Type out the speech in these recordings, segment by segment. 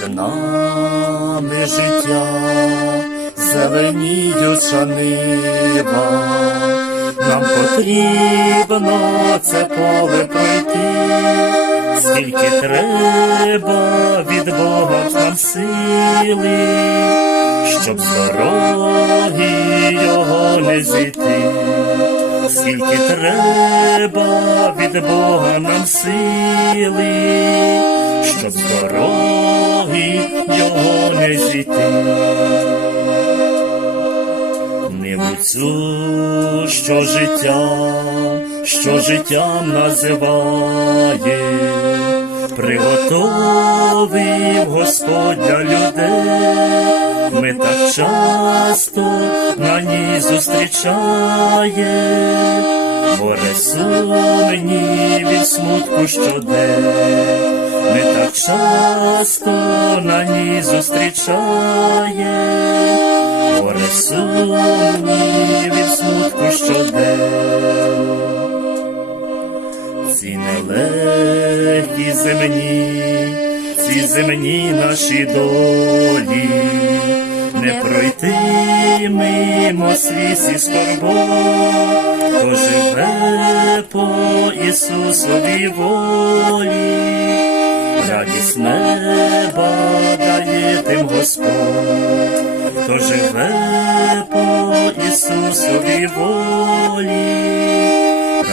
Перед нами життя, зеленіюча нива, нам потрібно це поле пройти, скільки треба від Бога нам сили, щоб з дороги його не зійти, скільки треба від Бога нам сили, щоб з дороги його не зійти. Цю, що життя, що життям називає, приготовив Господь для людей, ми так часто на ній зустрічає, горе сумні від смутку щодень, часто на ній зустрічає. Горе сумні від смутку щодень. Ці нелегкі земні, ці земні наші долі, не пройти мимо свісі скорбот, хто живе по Ісусовій волі, радість неба дає тим Господь хто живе по Ісусовій волі,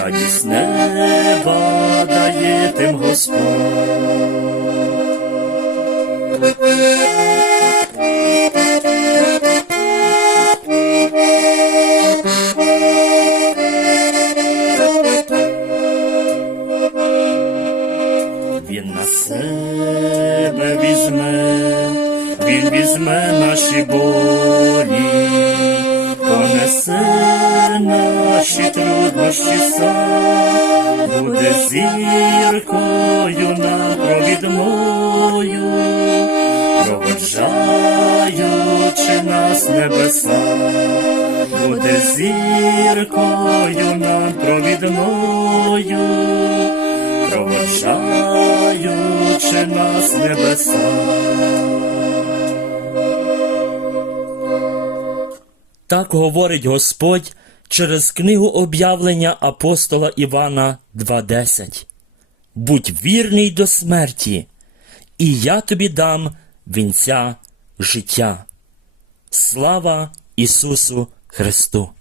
радість неба дає тим Господь. Він візьме наші болі, понесе наші труднощі сам, буде зіркою нам провідною, проводжаючи нас небеса, буде зіркою нам провідною проводжаючи нас небеса. Так говорить Господь через книгу об'явлення апостола Івана 2.10. Будь вірний до смерті, і я тобі дам вінця життя. Слава Ісусу Христу!